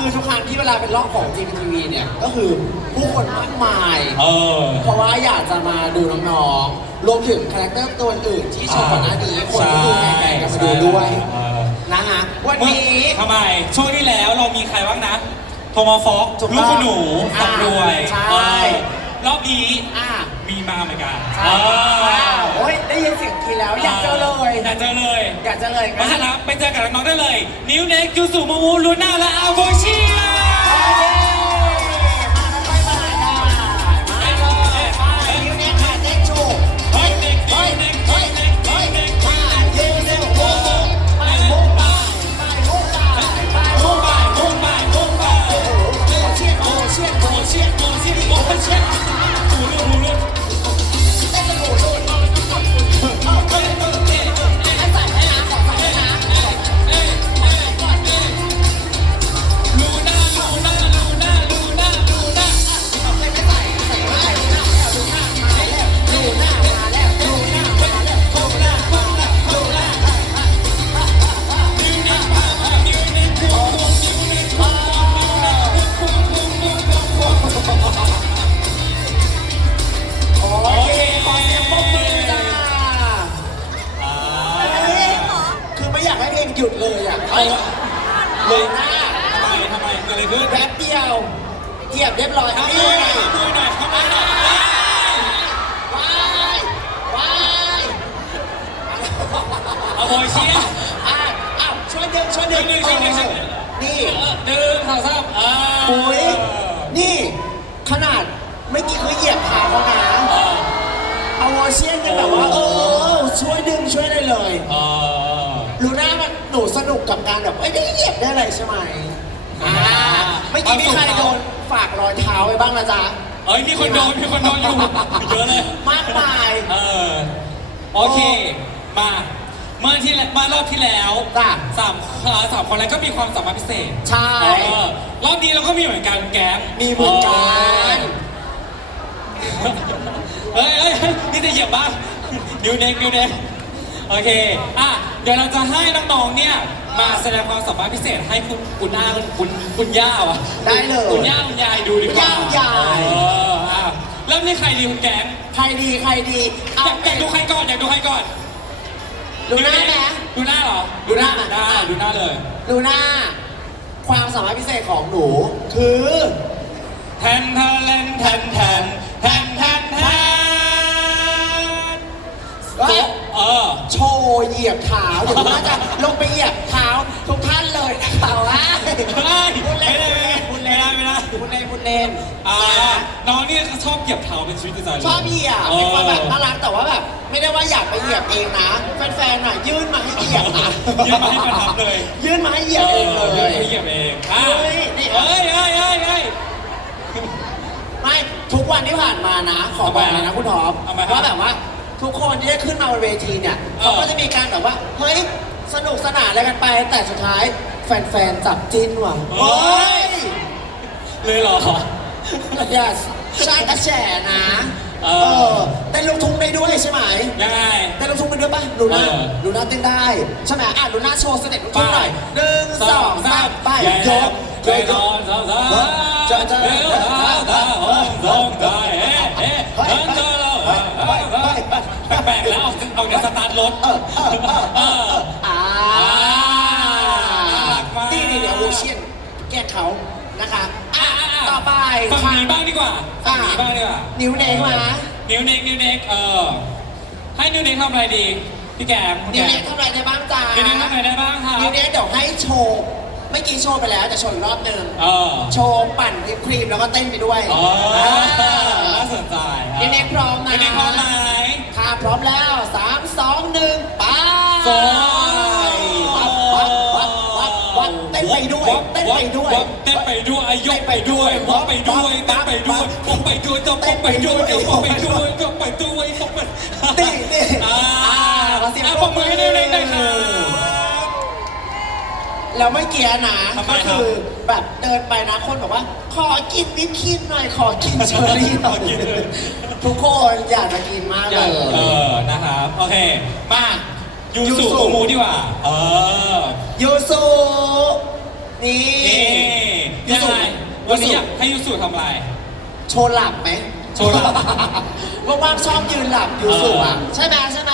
คือทุกครั้งที่เวลาเป็นรอบของ GMTV เนี่ย ก็คือผู้คนมากมาย เออ เพราะว่าอยากจะมาดูน้องๆ รวมถึงคาแรคเตอร์ตัวอื่นที่โชว์ก่อนหน้านี้คนก็คือแห่ๆกันมาดูด้วยเออ นะฮะวันนี้ ทำไม ช่วงที่แล้วเรามีใครบ้างนะ โทมาฟอกถูกต้องลูกคุณหนูตับรวยใช่ เออรอบนี้ อะ มีมาเหมือนกันใช่เออโอ้ยได้ยินเสียงกรีดแล้วอยากเจอเลย อยากเจอเลยอยากเจอเลยเพราะฉะนั้นไปเจอกับน้องๆได้เลย นิวเน็กจูสุมามูลูน่าและอาโบเชี เลยอะเลยหน้าทำไมทำไมเกิดอะไรขึ้นแป๊บเดียวเหยียบเรียบร้อยทำนี่มือหไงน่อยทำมือหน่อยทำมือหน่อยว้ายว้ายเอาโบยเชียร์อะอ้าวช่วยดึงช่วยดึงช่วยดึงช่วยดึงช่วยดึงนี่หนึ่งสองสามอ่าอุ้ยนี่ ขนาดเมื่อกี้คือเหยียบเท้าเขานะเอาวอเชียนยังแบบว่าเออช่วยดึงช่วยได้เลยเออ หนูสนุกกับการแบบเอ้ยได้เหยียบได้เลยใช่ไหมอ่าไม่อกี้มีใครโดนฝากรอยเท้าไว้บ้างนะจ๊ะ เอ้ยมีคนโดนมีคนโดนอยู่เยอะเลยมากมาย เออโอเคมาเมื่อที่มารอบที่แล้วจ้ะสามเอ่อสามคนนั้นก็มีความสามารถพิเศษใช่เออรอบนี้เราก็มีเหมือนกันแก๊งมีเหมือนกันเฮ้ยเฮ้ยเฮ้ยนี่จะเหยียบบ้างนิ้วเน็กนิ้วเน็กโอเคอะ เดี๋ยวเราจะให้น้องๆเนี่ยมาแสดงความสามารถพิเศษให้คุณคุณอาคุณคุณคุณย่าอะได้เลยคุณย่าคุณยายดูดีกว่าคุณย่าคุณยาย เอออะเริ่มที่ใครดีคุณแก๊งใครดีใครดีเอาอยากอยากดูใครก่อนอยากดูใครก่อนลูน่าไหม ดูหน้าเหรอดูหน้าได้ดูหน้าเลยลูน่าความสามารถพิเศษของหนู คือ แทนแทนแทนแทนแทนแทนแทน ว่า เออ โชว์เหยียบเท้าเดี๋ยวน่าจะลงไปเหยียบเท้าทุกท่านเลยนะคะว่าไม่ได้ไม่ได้ไม่ได้ไม่ได้พูดเล่นพูดเล่นอ่าน้องเนี่ยชอบเหยียบเท้าเป็นชีวิตจิตใจเลยชอบเหยียบเป็นคนแบบน่ารักแต่ว่าแบบไม่ได้ว่าอยากไปเหยียบเองนะแฟนๆน่ะยื่นมาให้เหยียบนะยื่นมาให้ประทับเลย ยื่นมาให้เหยียบเองเลยยื่นยให้เหยียบเองอะเฮ้ยนี่เฮ้ยเฮ้ยเฮ้ยเฮ้ยไม่ทุกวันที่ผ่านมานะ ขอบอกเลยนะคุณท็อปทำไมว่าแบบว่า ทุกคนที่ได้ขึ้นมาบนเวทีเนี่ยเออเขาก็จะมีการแบบว่า เฮ้ย สนุกสนานอะไรกันไป แต่สุดท้ายแฟนๆ จับจิ้นว่ะเฮ้ย เลยเหรอ อย่าใช่กระแฉนะเออ เต้นลูกทุ่งได้ด้วยใช่ไหมยังไง เต้นลูกทุ่งไปด้วยป่ะลูน่าเออลูน่าเต้นได้ใช่ไหมอะลูน่าโชว์สเต็ปลูกทุ่งหน่อยหนึ่งสองสามไปยกเยยยกกยก สองสามเยยกสองสองใจเอ๊ะเอ๊ะเดินเดินแล้ว แปลกๆแล้วเอาเอาในสตาร์ทรถ เออเออเออเออเอออ่าน่ารักมาก นี่นี่เดี๋ยวโรเชียนแก้เขานะคะอะต่อไปฝั่งนี้บ้างดีกว่าฝั่งนี้บ้างดีกว่านิ้วเน้งมานิ้วเน็กนิ้วเน็กเออ ให้นิ้วเน็กทำอะไรดี พี่แกมนิ้วเน้งทำอะไรได้บ้างจ้านิ้วเน็กทำอะไรได้บ้างครับนิ้วเน้งเดี๋ยวให้โชว์ เมื่อกี้โชว์ไปแล้วแต่โชว์อีกรอบหนึ่งเออโชว์ปั่นวิปครีมแล้วก็เต้นไปด้วยอ๋ออ่าน่าสนใจครับนิ้วเน้งพร้อมนะนิ้วเน็กพร้อมไหมค่ะพร้อมแล้วสามสองหนึ่งไปสองวัดวัดวัดวัดวัดเต้นไปด้วยเต้นไปด้วยเต้นไปด้วยยกไปด้วยวกไปด้วยเต้นไปด้วยวกไปด้วยจบไปด้วยยกไปด้วยยกไปด้วยยกไปนี่นี่อ่าอ่าขอเสียงอะปปรรบบมืมืออให้ให้นิ้นิ้ววเน้เน็งกหหน่น่ออยยคครัรับ แล้วเมื่อกี้นะทำไมก็ครับคือแบบเดินไปนะคนบอกว่า ขอกินวิปครีมหน่อยขอกินเชอร์รี่หน่อยขอกินเลยทุกคนอยากจะกินมากอเลย่างยเออนะครับ โอเค มายูสุโมมูดีกว่า เออ ยูสุนี่นี่ยังไงวันนี้อยากให้ยูสุทำอะไร โชว์หลับไหมโชว์หลับว่างๆชอบยืนหลับยูสุอะเออ ใช่ไหมใช่ไหม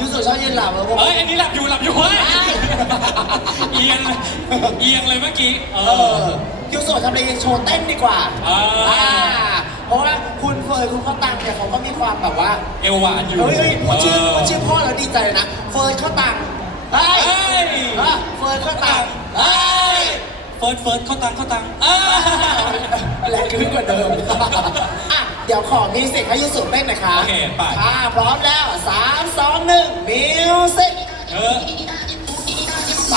ยูสุชอบยืนหลับแล้วผม เอ้ยอันนี้หลับอยู่หลับอยู่เฮ้ยใช่เอียงเลยเอียงเลยเมื่อกี้เอเออ อยูสุทำอะไรโชว์เต้นดีกว่าอ่าอ่าเพราะว่าคุณเฟยคุณข้าวตังเนี่ยเขาก็มีความแบบว่าเอวหวานอยู่เฮ้ยเฮ้ยพูดชื่อเพูดชื่อพ่อแล้วดีใจเลยนะเฟิร์นข้าวตังเฮ้ยเฮ้ยเออเฟิร์นข้าวตังเฮ้ย เฟิร์สเฟิร์สเข้าตังเข้าตังอ่า แรงขึ้นกว่าเดิมอะเดี๋ยวขอมิวสิกให้ยูสุเต้นหน่อยครับโอเคไปค่ะพร้อมแล้วสามสองหนึ่งมิวสิกเออ ไป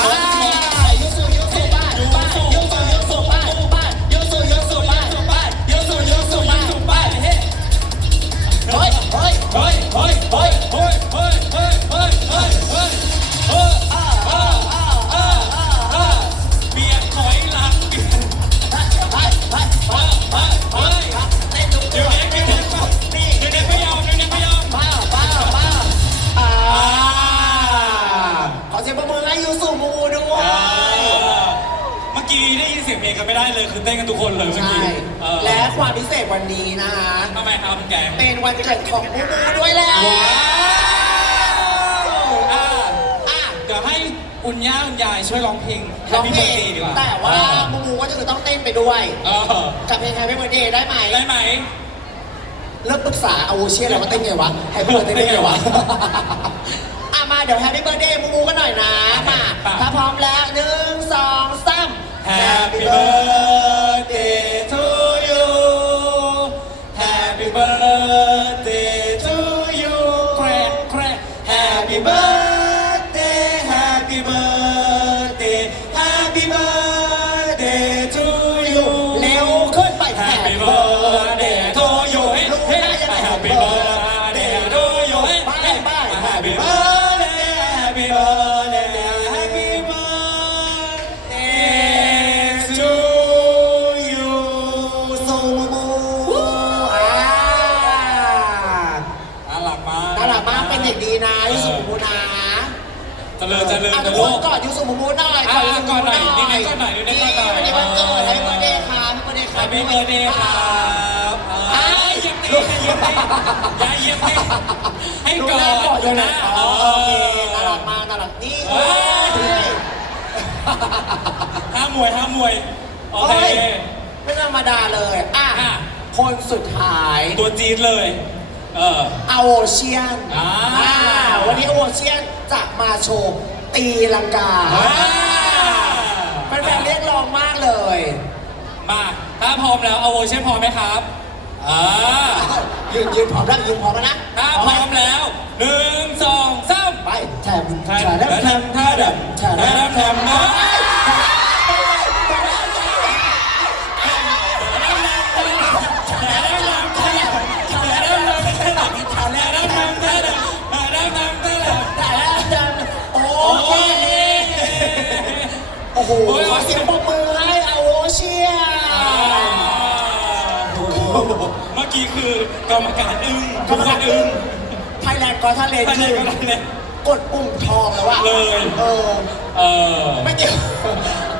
ให้คุณย่าคุณยายช่วยร้องเพลง ร้อง Happy เพลง Birthday ดีกว่าแต่ว่ามูมูก็จะต้องเต้นไปด้วย เออกับเพลง Happy Birthday ได้ไหม ได้ไหม เริ่มปรึกษาเอาเชียร์แล้วว่าเต้นไงวะ Happy Birthday เต้นไงวะ อะมาเดี๋ยว Happy Birthday มูมูกันหน่อยนะ มาถ้าพร้อมแล้วหนึ่งสองสาม Happy birthday to you Happy birthday to you แครกแครก Happy birthday เจริญเจริญอะนะทุกคลูนก กอดยูสุมูมูหน่อยอะยูสุมูมูกอดหน่อยนิดนึงกอดหน่อยนิดนึงกอดหน่อยวันนี้วันเกิด Happy Birthday ครับ Happy Birthday ครับ Happy birthday ครับอ่าเยี่ยมดีเยี่ยมดีอย่าเยี่ยมดีให้ดูกอหน้าดกอดด้วยนะเอโออเคน่ารักมากน่ารักนี่เฮ้ยห้ามมวยห้ามมวยโอเคเฮ้ยไม่ธรรมดาเลยอะอะ คนสุดท้าย ตัวจี๊ดเลย เอออโอเชียนอ่า วันนี้อโอเชียน จะมาโชว์ ตีลังกาอ่าแฟนๆเรียกร้องมากเลย มาถ้าพร้อมแล้วเอาเวอร์ชันพร้อมไหมครับอ่ายืนยืนพร้อมแล้วยืนพร้อมแล้วนะถ้าพร้อมแล้วหนึ่งสองสามไปแถมแทแถมมแทแถมมแทมแทมแทมแทม กรรมการอึ้งทุกคนอึ้ง ไทยแลนด์ก็ทะเลท่านคืเลยอก็ได้เลยกดปุ่มทองแล้วอะเลย เออ เออ ไม่เกี่ยว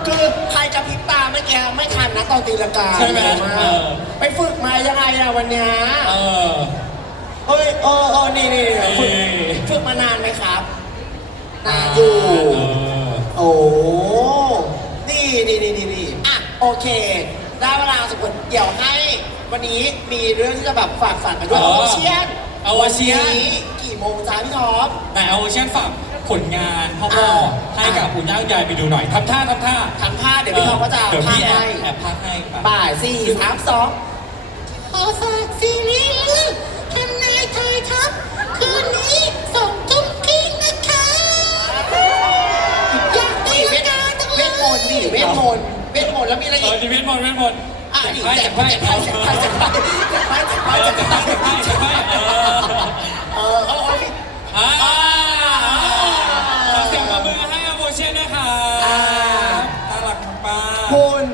คือใครกระพริบตาเมื่อกี้ไม่ทันนะตอนตีลังกาใช่ไหมเร็วากเออ ไปฝึกมายังไงอะวันเนี้ยเออ เฮ้ยเออเออนี่นี่นี่ฝึกนี่ ฝึกมานานไหมครับ นานอยู่เออโอ้นี่นี่นี่นี่นี่อะ โอเค ได้เวลาสมควรเดี๋ยวให้ วันนี้มีเรื่องที่จะแบบฝากฝันกันด้วยอ๋อโอเชียนโอเชียนวันี้กี่โมงจ้าพี่ท็อป แต่เอาเช่นฝากผลงานพ่อพ่ออ่า ให้กับคุณย่าคุณยายไปดูหน่อยทำท่าทำท่าทำท่าเดี๋ยวพี่ท็อปก็จะเดี๋ยวพาพี่แอบให้แอบพักให้ไปบ่ายสี่สามสองขอฝากซีรีส์เรื่องทำนายทายทัพคืนนี้สองทุ่มครึ่งนะคะอยากได้นี่เวราทคาจังเวเลยทมนต์นี่เวทมนต์เวทมนต์แล้วมีอะไรเออีอกดีเวทมนต์เวทมนต์ ไพ่แจกไพ่แจกไพ่แจกไพ่แจกไพ่แจกไพ่แจกไพ่แจกไพ่แจกไพ่แจกไพ่เออเออเอออ่าขอเสียงปรบมือให้อาโบเช่นนะคะอ่าน่ารักมากคุณ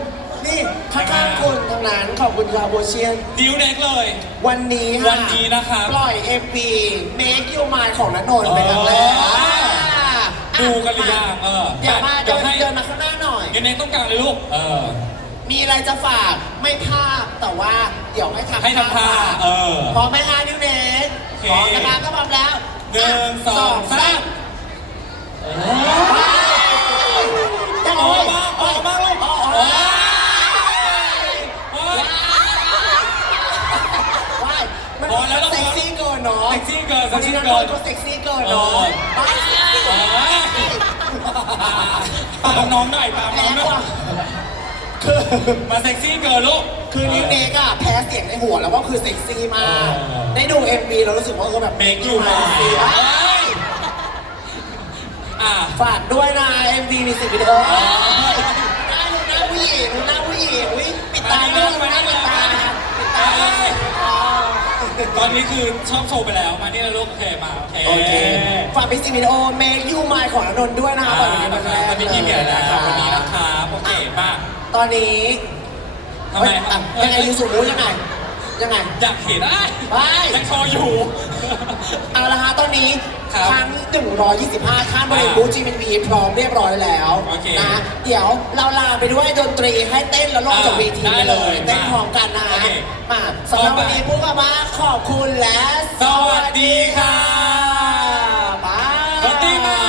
นี่ข้างๆคุณทางนั้นขอบคุณครับโบเชียน นิ้วเด็กเลย วันนี้ค่ะวันนี้นะครับ ปล่อย MV Make You Mine ของณนนท์เป็นครั้งแรกอ่าดูกันหรือยังเออเดี๋ยวมาเดี๋เดิยวนเดินมาข้างหน้าหน่อยเน้นๆต้องกลางเลยลูก เออ มีอะไรจะฝากไม่ภาพแต่ว่าเดี๋ยวให้ทำให้ทำท่าฝกเออ พร้อมไหมคะนิวเนสโอเคพร้อมนะคะก็พร้อมแล้วหนึ่งสองสามจะอโอ้อกยมาออกมาลูกโอ้ยโอ้ยโอ้ยว้ายมันพอแล้วเซ็กซี่เกินเนาะเซ็กซี่เกินเซ็วันกนี้ซี่น้องเกินก็เซ็กซี่เกินเนาะเออว้ายตามน้องหน่อยตามแพ้น้องหกน่อว่าย คือมาเซ็กซี่เกินลูก คือนิวเนกอะแพ้เสียงในหัวแล้วว่าคือเซ็กซี่มาก เออ ได้ดู MV เรารู้สึกว่าเออแบบเมคยูมาเซ็กซี่มากอะ ฝากด้วยนะ MV มีสิบวิดีโอได้ดูหน้าผู้หญิงดูหน้าผู้หญิงอุ๊ยปิดตาด้วยปิดตาปิดตาปิดตาอ๋อ ตอนนี้คือชอบโชว์ไปแล้วมานี่นะลูกโอเคมาโอเค โอเคฝากมิวสิกวิดีโอ Make You Mine ของอนนท์ด้วยนะอ่าคะวันนี้นะวันคแรรับกวันนี้ยิ่งใหญ่แล้วะวันนี้นะครับโอเคมาตอนนี้ทำไมเอ้ยอะยังไงยูสุรู้ยังไง ยังไง อยากเห็นอะไปยังโชว์อยู่ เอาละฮะตอนนี้ครับทั้ง 125 ท่านบริอ่าบูจีเป็นวีพร้อมเรียบร้อยแล้วโอเคนะเดี๋ยวเราลาไปด้วยดนตรีให้เต้นแล้วลงจากเวทีได้ไปเลเลยย เต้นมาพร้อมกันนะโอเคมาสำหรับพร้อมวันนี้พวกเรามาขอบคุณและสวัสดีค่ะบายดนตรีมา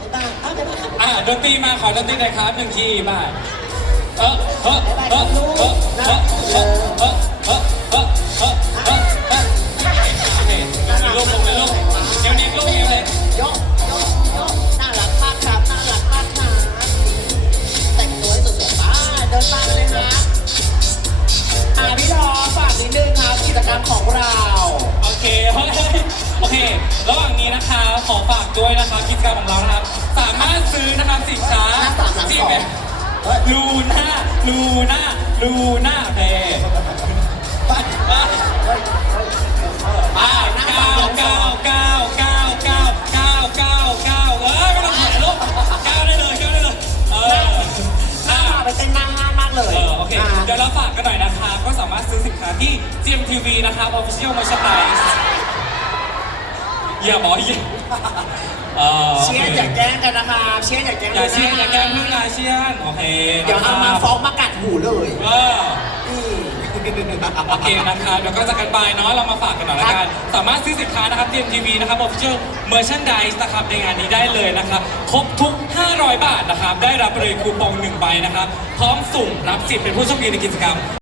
บ๊ายบายอ้าวบ๊ายบายครับอะดนตรีมาขอดนตรีหน่อยครับหนึ่งทีบาย ของเรา โอเคเฮ้ยโอเค ระหว่างนี้นะคะ ขอฝากด้วยนะคะกิจกรรมของเรานะครับ สามารถซื้อนะครับสินค้าหน้าสามหลังที่สองเป็น ลูน่าลูน่าลูน่าเพย์ไปไปเฮ้ยเฮ้ยอ่าเก้าเก้าเก้าเก้าเก้าเก้าเก้าเก้าเออไม่ต้องเขียนลูกเก้าได้เลยเก้าได้เลยเออหน้าอ่าพาไปเต้นหน้าห้างมากเลยเออโอเคเดี๋ยวเราฝากกันหน่อยนะคะ ก็สามารถซื้อสินค้าที่ GMTV นะครับ Official Merchandise อย่าบอกอย่าเออเชียร์อย่าแกล้งกันนะครับเชียร์อย่าแกล้งอย่าเชียนกัอย่าแกล้งเพื่อนอาเชียนโอเคเดี๋ยวเอามาฟ้องมากัดหูเลยเออนี่โอเคนะคะเดี๋ยวก็จะกันไปเนาะเรามาฝากกันหน่อยละกัน สามารถซื้อสินค้านะครับ GMTV นะครับ Official Merchandise นะครับในงานนี้ได้เลยนะครับ ครบทุก 500 บาทนะครับ ได้รับเลยคูปองหนึ่งใบนะครับ พร้อมสุ่มรับสิทธิ์เป็นผู้โชคดีในกิจกรรม